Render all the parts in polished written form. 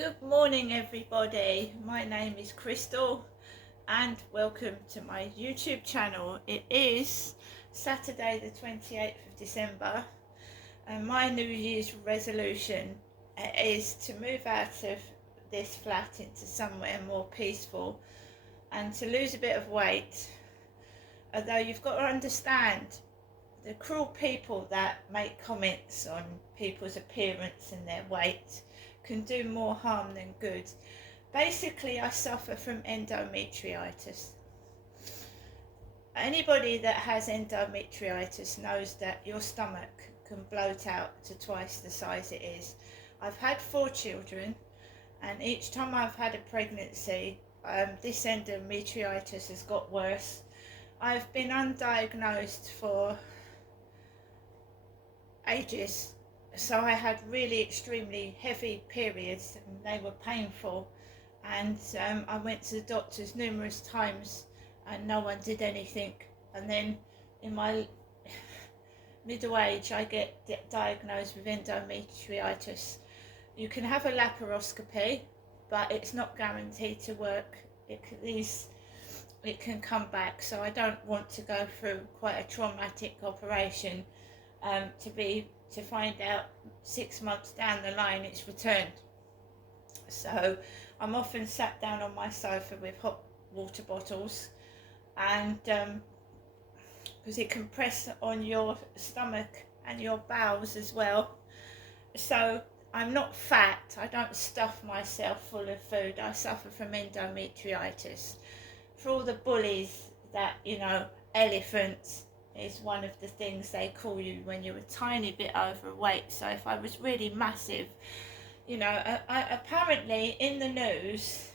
Good morning, everybody. My name is Crystal, and welcome to my YouTube channel. It is Saturday, the 28th of December, and my New Year's resolution is to move out of this flat into somewhere more peaceful and to lose a bit of weight. Although you've got to understand, the cruel people that make comments on people's appearance and their weight can do more harm than good. Basically, I suffer from endometritis. Anybody that has endometritis knows that your stomach can bloat out to twice the size it is. I've had 4 children, and each time I've had a pregnancy, this endometritis has got worse. I've been undiagnosed for ages, so I had really extremely heavy periods and they were painful, and I went to the doctors numerous times and no one did anything. And then in my middle age I get diagnosed with endometritis. You can have a laparoscopy, but it's not guaranteed to work. It can come back, so I don't want to go through quite a traumatic operation to find out 6 months down the line it's returned. So I'm often sat down on my sofa with hot water bottles, and because it can press on your stomach and your bowels as well. So I'm not fat, I don't stuff myself full of food. I suffer from endometritis. For all the bullies that, elephants is one of the things they call you when you're a tiny bit overweight. So if I was really massive, apparently in the news,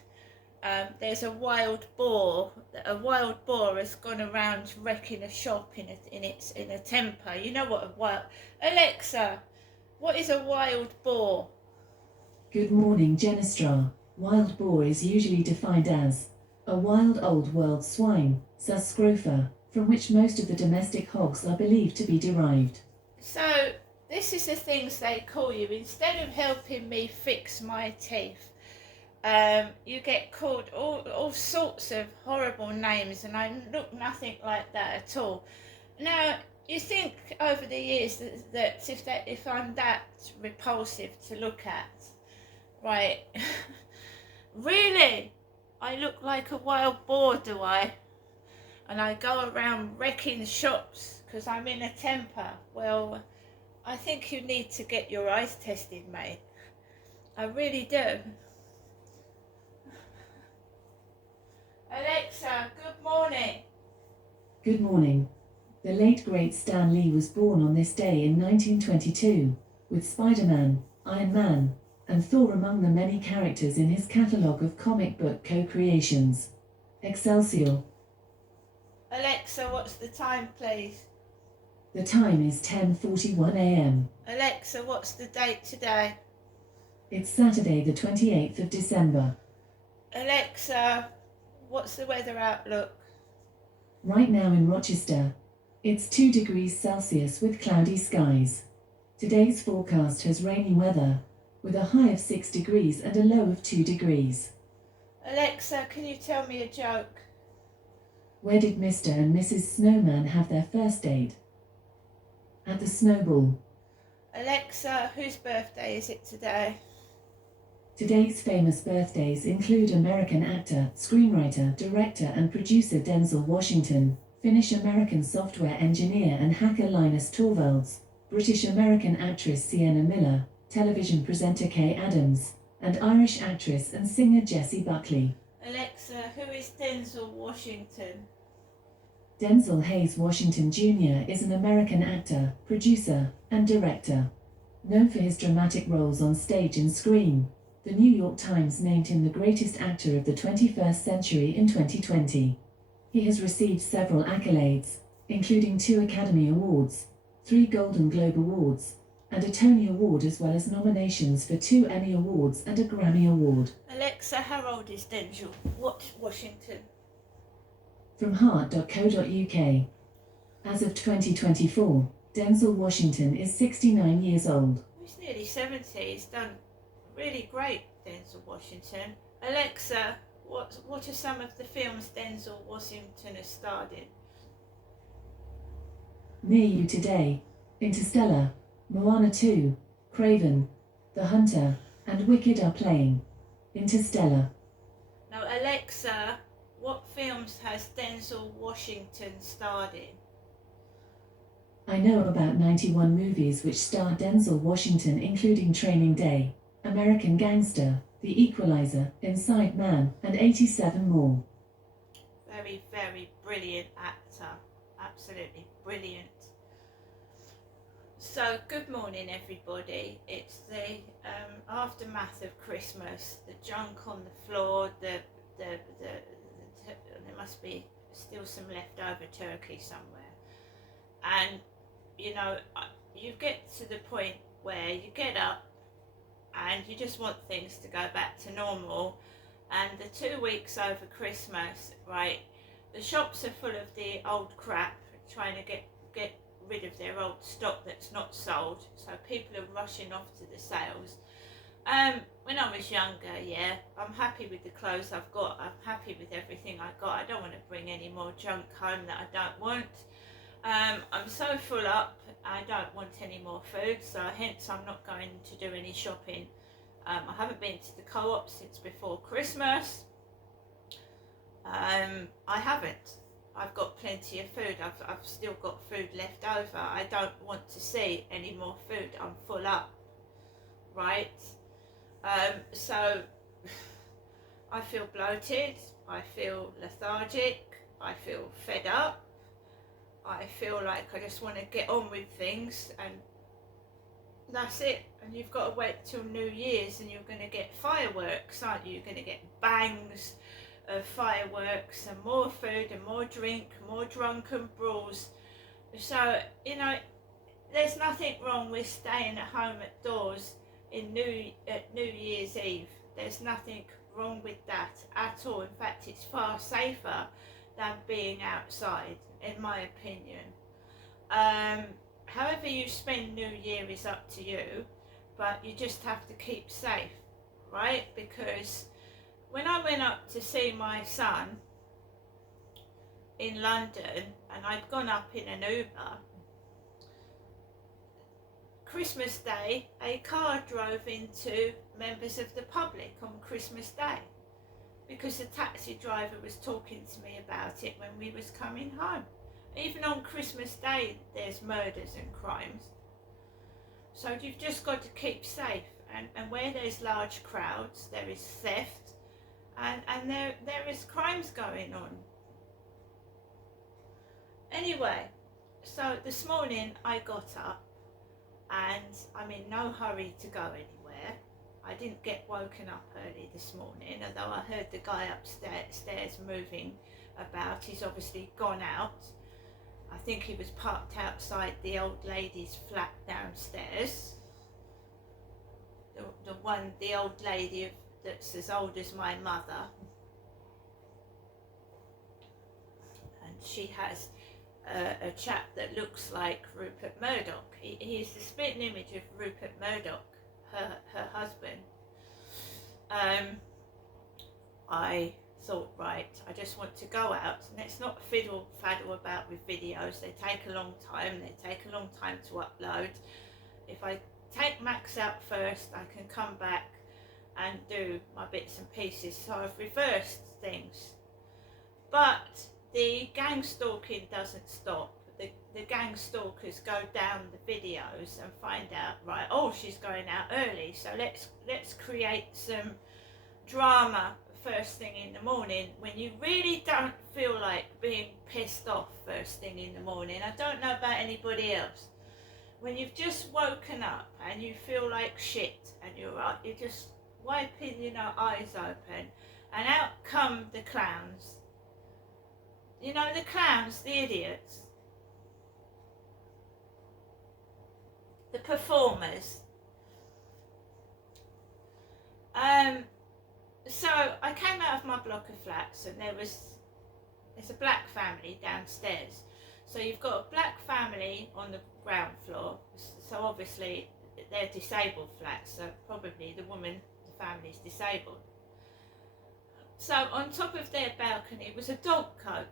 there's a wild boar. A wild boar has gone around wrecking a shop in a temper. You know what a wild... Alexa, what is a wild boar? Good morning, Genestra. Wild boar is usually defined as a wild old world swine, Sus scrofa, from which most of the domestic hogs are believed to be derived. So this is the things they call you. Instead of helping me fix my teeth, you get called all sorts of horrible names, and I look nothing like that at all. Now, you think over the years that if I'm that repulsive to look at, right, really, I look like a wild boar, do I? And I go around wrecking shops because I'm in a temper. Well, I think you need to get your eyes tested, mate. I really do. Alexa, good morning. Good morning. The late great Stan Lee was born on this day in 1922, with Spider-Man, Iron Man, and Thor among the many characters in his catalogue of comic book co-creations. Excelsior. Alexa, what's the time, please? The time is 10:41 a.m. Alexa, what's the date today? It's Saturday the 28th of December. Alexa, what's the weather outlook? Right now in Rochester, it's 2 degrees Celsius with cloudy skies. Today's forecast has rainy weather, with a high of 6 degrees and a low of 2 degrees. Alexa, can you tell me a joke? Where did Mr. and Mrs. Snowman have their first date? At the Snowball. Alexa, whose birthday is it today? Today's famous birthdays include American actor, screenwriter, director and producer Denzel Washington, Finnish-American software engineer and hacker Linus Torvalds, British-American actress Sienna Miller, television presenter Kay Adams, and Irish actress and singer Jessie Buckley. Alexa, who is Denzel Washington? Denzel Hayes Washington Jr. is an American actor, producer, and director. Known for his dramatic roles on stage and screen, the New York Times named him the greatest actor of the 21st century in 2020. He has received several accolades, including 2 Academy Awards, 3 Golden Globe Awards, and a Tony Award, as well as nominations for 2 Emmy Awards and a Grammy Award. Alexa, how old is Denzel Washington? From heart.co.uk. As of 2024, Denzel Washington is 69 years old. He's nearly 70. He's done really great, Denzel Washington. Alexa, what are some of the films Denzel Washington has starred in? Near You Today, Interstellar, Moana 2, Craven, The Hunter, and Wicked are playing. Interstellar. Now, Alexa, what films has Denzel Washington starred in? I know about 91 movies which star Denzel Washington, including Training Day, American Gangster, The Equalizer, Inside Man, and 87 more. Very, very brilliant actor. Absolutely brilliant. So, good morning, everybody. It's the aftermath of Christmas. The junk on the floor. There must be still some leftover turkey somewhere. And you know, you get to the point where you get up and you just want things to go back to normal. And the 2 weeks over Christmas, right, the shops are full of the old crap, trying to get rid of their old stock that's not sold. So people are rushing off to the sales. When I was younger, yeah, I'm happy with the clothes I've got. I'm happy with everything I got. I don't want to bring any more junk home that I don't want. I'm so full up, I don't want any more food, so hence I'm not going to do any shopping. I haven't been to the co-op since before Christmas. I haven't. I've got plenty of food. I've still got food left over. I don't want to see any more food. I'm full up, right? So I feel bloated. I feel lethargic. I feel fed up. I feel like I just want to get on with things, and that's it. And you've got to wait till New Year's and you're going to get fireworks, aren't you? You're going to get bangs of fireworks and more food and more drink, more drunken brawls. So, you know, there's nothing wrong with staying at home at doors at New Year's Eve. There's nothing wrong with that at all. In fact, it's far safer than being outside, in my opinion. However you spend New Year is up to you, but you just have to keep safe, right? Because when I went up to see my son in London, and I'd gone up in an Uber, Christmas Day, a car drove into members of the public on Christmas Day, because the taxi driver was talking to me about it when we was coming home. Even on Christmas Day, there's murders and crimes. So you've just got to keep safe. And where there's large crowds, there is theft, and there is crimes going on. Anyway, so this morning I got up, and I'm in no hurry to go anywhere. I didn't get woken up early this morning, although I heard the guy upstairs moving about. He's obviously gone out. I think he was parked outside the old lady's flat downstairs. The old lady that's as old as my mother. And she has a chap that looks like Rupert Murdoch. He's the spitting image of Rupert Murdoch, her husband. I thought, right, I just want to go out, and let's not fiddle about with videos. They take a long time. They take a long time to upload. If I take Max out first, I can come back and do my bits and pieces. So I've reversed things. But the gang stalking doesn't stop. The gang stalkers go down the videos and find out, right, oh, she's going out early, so let's create some drama first thing in the morning, when you really don't feel like being pissed off first thing in the morning. I don't know about anybody else. When you've just woken up and you feel like shit, and you're just wiping your eyes open, and out come the clowns. You know, the clowns, the idiots, the performers. So I came out of my block of flats, and there's a black family downstairs. So you've got a black family on the ground floor. So obviously they're disabled flats, so probably the woman, the family's disabled. So on top of their balcony was a dog cote,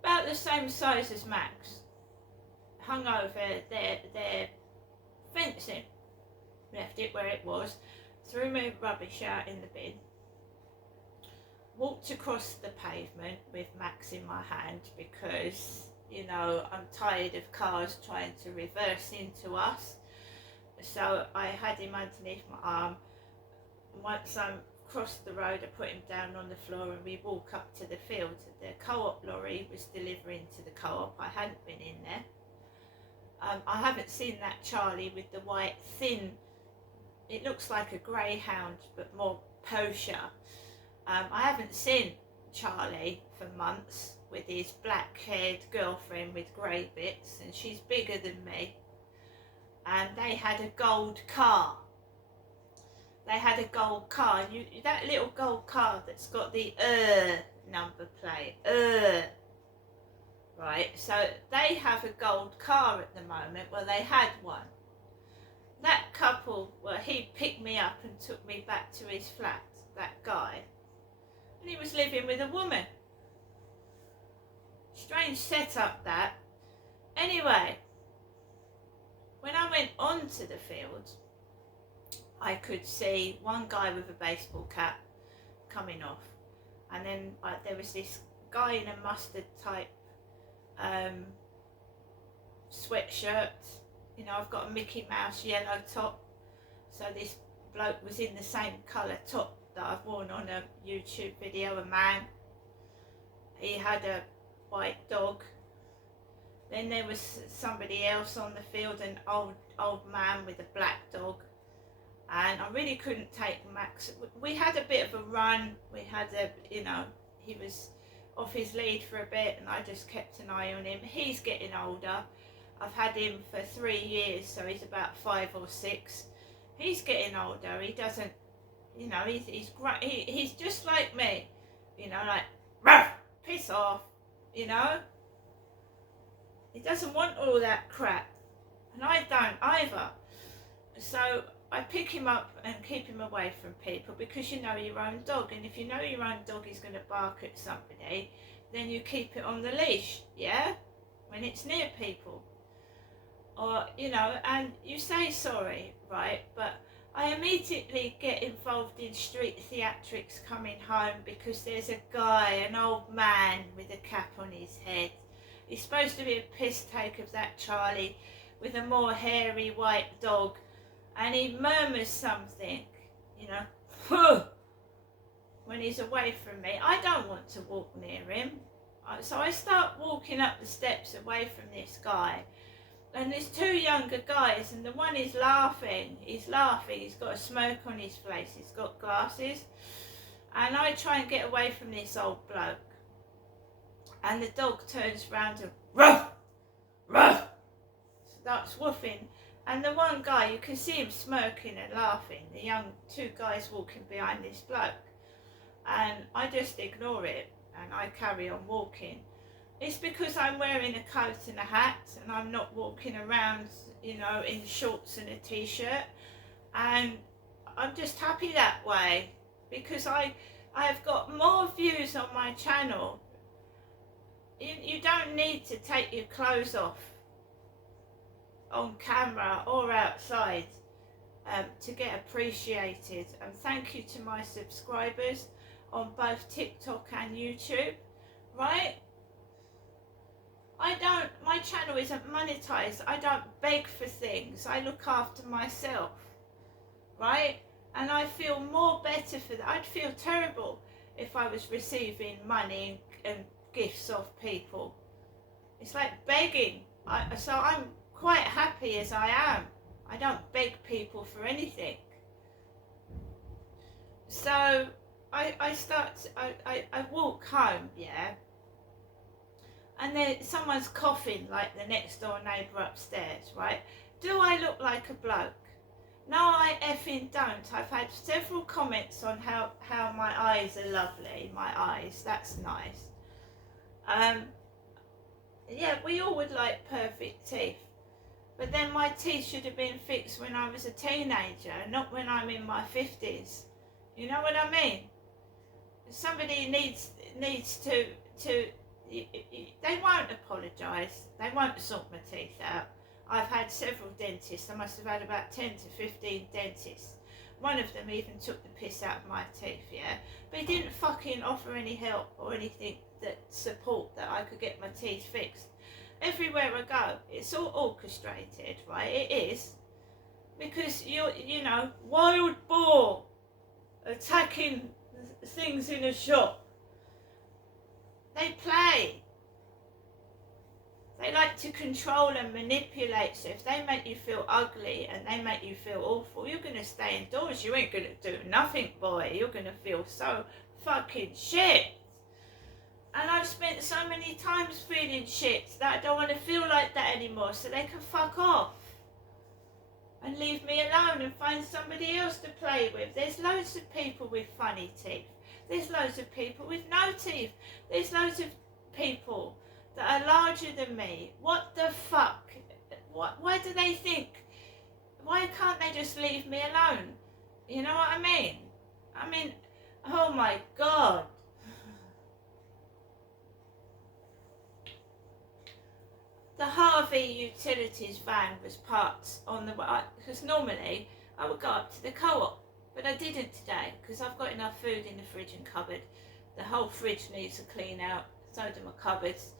about the same size as Max, hung over their fencing. Left it where it was, threw my rubbish out in the bin, walked across the pavement with Max in my hand because, you know, I'm tired of cars trying to reverse into us. So I had him underneath my arm. Once I crossed the road, I put him down on the floor and we walk up to the field. The co-op lorry was delivering to the co-op. I hadn't been in there. I haven't seen that Charlie with the white thin, it looks like a greyhound but more posher. I haven't seen Charlie for months with his black-haired girlfriend with grey bits, and she's bigger than me. And they had a gold car. They had a gold car, and that little gold car that's got the number plate, right? So they have a gold car at the moment. Well, they had one. That couple, well, he picked me up and took me back to his flat, that guy. And he was living with a woman. Strange setup, that. Anyway, when I went onto the field, I could see one guy with a baseball cap coming off. And then there was this guy in a mustard type sweatshirt. You know, I've got a Mickey Mouse yellow top, so this bloke was in the same colour top that I've worn on a YouTube video, a man. He had a white dog. Then there was somebody else on the field, an old man with a black dog. And I really couldn't take Max. We had a bit of a run. We had you know, he was off his lead for a bit and I just kept an eye on him. He's getting older. I've had him for 3 years, so he's about 5 or 6. He's getting older. He doesn't, you know, he's just like me, you know, like, ruff, piss off, you know. He doesn't want all that crap, and I don't either. So I pick him up and keep him away from people, because you know your own dog, and if you know your own dog is going to bark at somebody, then you keep it on the leash, yeah, when it's near people. Or, you know, and you say sorry, right? But I immediately get involved in street theatrics coming home because there's a guy, an old man with a cap on his head. He's supposed to be a piss take of that Charlie with a more hairy white dog, and he murmurs something, you know, when he's away from me. I don't want to walk near him. So I start walking up the steps away from this guy. And there's 2 younger guys, and the one is laughing. He's laughing. He's got a smoke on his face. He's got glasses. And I try and get away from this old bloke. And the dog turns round and ruff, ruff, starts woofing. And the one guy, you can see him smirking and laughing. The young 2 guys walking behind this bloke. And I just ignore it and I carry on walking. It's because I'm wearing a coat and a hat and I'm not walking around, you know, in shorts and a t-shirt. And I'm just happy that way, because I've got more views on my channel. You don't need to take your clothes off on camera or outside to get appreciated. And thank you to my subscribers on both TikTok and YouTube, right? My channel isn't monetized. I don't beg for things. I look after myself, right? And I feel more better for that. I'd feel terrible if I was receiving money and gifts off people. It's like begging. So I'm quite happy as I am. I don't beg people for anything. So I walk home, yeah. And then someone's coughing, like the next door neighbour upstairs, right? Do I look like a bloke? No, I effing don't. I've had several comments on how my eyes are lovely. My eyes, that's nice. Yeah, we all would like perfect teeth. But then my teeth should have been fixed when I was a teenager, not when I'm in my 50s. You know what I mean? Somebody needs to they won't apologise. They won't sort my teeth out. I've had several dentists. I must have had about 10 to 15 dentists. One of them even took the piss out of my teeth, yeah? But he didn't fucking offer any help or anything that support that I could get my teeth fixed. Everywhere I go, it's all orchestrated, right? It is. Because you know, wild boar attacking things in a shop. They play. They like to control and manipulate. So if they make you feel ugly and they make you feel awful, you're going to stay indoors. You ain't going to do nothing, boy. You're going to feel so fucking shit. And I've spent so many times feeling shit that I don't want to feel like that anymore, so they can fuck off and leave me alone and find somebody else to play with. There's loads of people with funny teeth. There's loads of people with no teeth. There's loads of people that are larger than me. What the fuck? Why do they think? Why can't they just leave me alone? You know what I mean? I mean, oh my God. The Harvey Utilities van was parked on the way, because normally I would go up to the co-op, but I didn't today because I've got enough food in the fridge and cupboard. The whole fridge needs a clean out, so do my cupboards,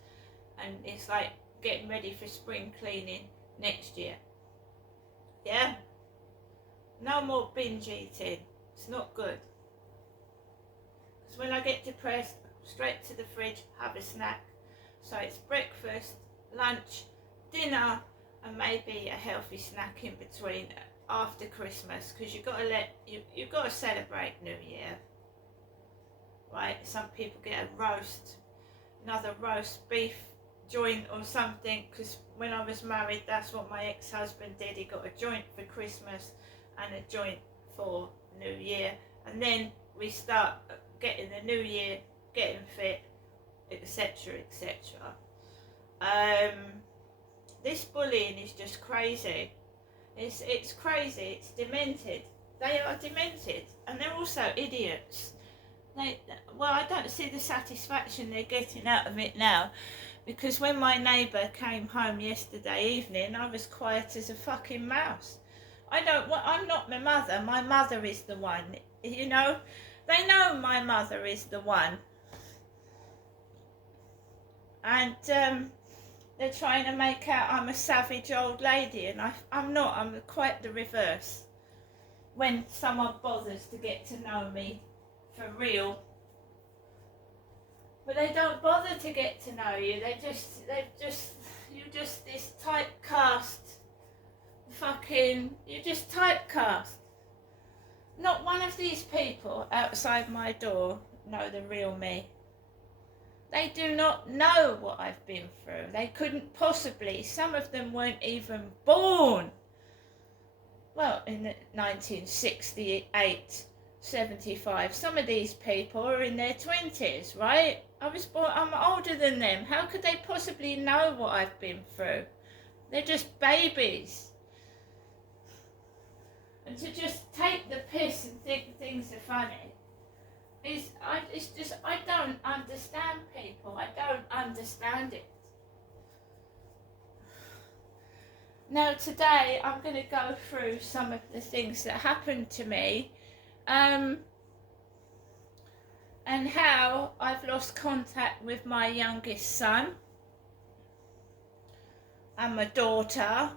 and it's like getting ready for spring cleaning next year. Yeah? No more binge eating. It's not good. Because when I get depressed, straight to the fridge, have a snack. So it's breakfast, lunch, dinner, and maybe a healthy snack in between after Christmas, because you've got to celebrate New Year, right? Some people get a roast, another roast beef joint or something, because when I was married, that's what my ex-husband did. He got a joint for Christmas and a joint for New Year, and then we start getting the New Year, getting fit, etc, etc. This bullying is just crazy. It's crazy. It's demented. They are demented, and they're also idiots. I don't see the satisfaction they're getting out of it now, because when my neighbour came home yesterday evening, I was quiet as a fucking mouse. I'm not my mother. My mother is the one. You know, they know my mother is the one, and they're trying to make out I'm a savage old lady, and I'm not. I'm quite the reverse. When someone bothers to get to know me for real. But they don't bother to get to know you. You're just this typecast you're just typecast. Not one of these people outside my door know the real me. They do not know what I've been through. They couldn't possibly. Some of them weren't even born. Well, in 1968, 75. Some of these people are in their 20s, right? I'm older than them. How could they possibly know what I've been through? They're just babies. And to just take the piss and think things are funny. I don't understand people. I don't understand it. Now today I'm going to go through some of the things that happened to me, and how I've lost contact with my youngest son and my daughter,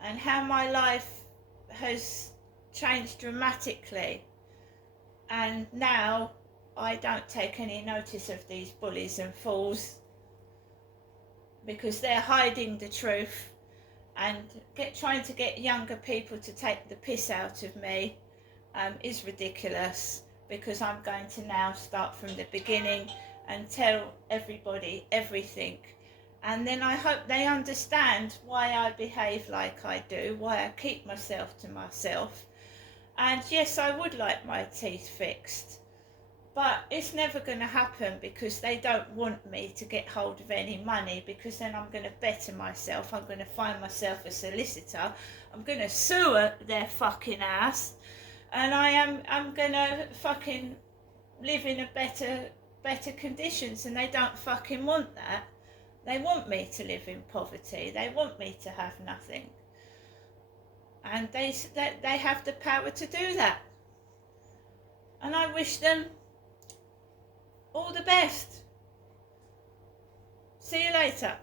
and how my life has changed dramatically. And now I don't take any notice of these bullies and fools, because they're hiding the truth and trying to get younger people to take the piss out of me is ridiculous, because I'm going to now start from the beginning and tell everybody everything. And then I hope they understand why I behave like I do, why I keep myself to myself. And yes, I would like my teeth fixed, But it's never going to happen because they don't want me to get hold of any money, because then I'm going to better myself. I'm going to find myself a solicitor. I'm going to sue their fucking ass, and I'm going to fucking live in a better conditions, and they don't fucking want that. They want me to live in poverty. They want me to have nothing. And they have the power to do that. And I wish them all the best. See you later.